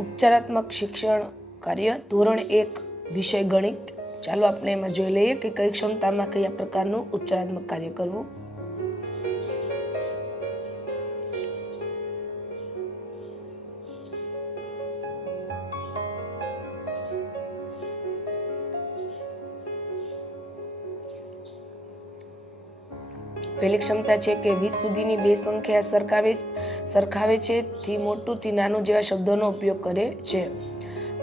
ઉપચારાત્મક શિક્ષણ કાર્ય ધોરણ 1 વિષય ગણિત। ચાલો આપણે એમાં જોઈ લઈએ કે કઈ ક્ષમતામાં કયા પ્રકારનું ઉપચારાત્મક કાર્ય કરવું। પહેલી ક્ષમતા છે કે 20 સુધીની બે સંખ્યા સરખાવે છે થી મોટું થી નાનું જેવા શબ્દોનો ઉપયોગ કરે છે।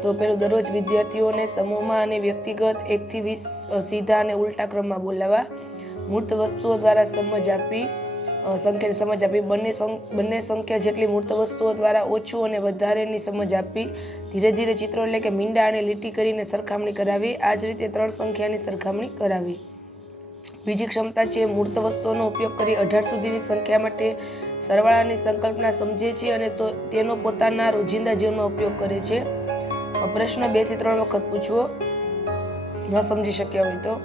તો પેલું દરરોજ વિદ્યાર્થીઓને સમૂહમાં અને વ્યક્તિગત 1 થી 20 સીધા અને ઉલટા ક્રમમાં બોલાવવા। મૂર્ત વસ્તુઓ દ્વારા સંખ્યાની સમજ આપી। બંને સંખ્યા જેટલી મૂર્ત વસ્તુઓ દ્વારા ઓછું અને વધારેની સમજ આપી। ધીરે ધીરે ચિત્રો એટલે કે મીંડા અને લીટી કરીને સરખામણી કરાવી। આ જ રીતે 3 સંખ્યાની સરખામણી કરાવી। બીજી ક્ષમતા છે મૂર્ત વસ્તુઓનો ઉપયોગ કરી 18 સુધીની સંખ્યા માટે સરવાળાની સંકલ્પના સમજે છે અને તેનો પોતાના રોજિંદા જીવનમાં ઉપયોગ કરે છે। પ્રશ્ન 2 થી 3 વખત પૂછવો ન સમજી શક્યા હોય તો।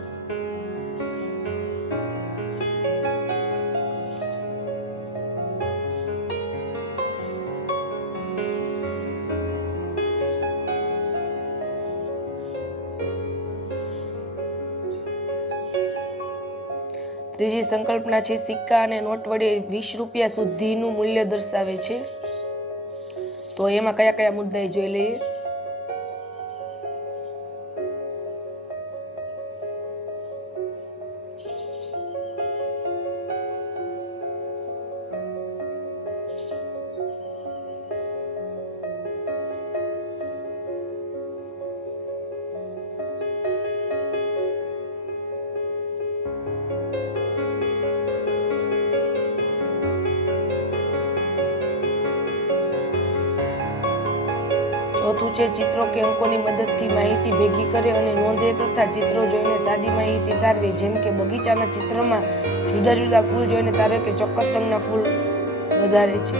ત્રીજી સંકલ્પના છે સિક્કા અને નોટ વડે 20 રૂપિયા સુધીનું મૂલ્ય દર્શાવે છે। તો એમાં કયા કયા મુદ્દા જોઈ લઈએ। ચોથું છે ચિત્રો કે અંકોની મદદથી માહિતી ભેગી કરે અને નોંધે તથા ચિત્રો જોઈને સાદી માહિતી તારવે। જેમ કે બગીચાના ચિત્રમાં જુદા જુદા ફૂલ જોઈને તારે કે ચોક્કસ રંગના ફૂલ વધારે છે।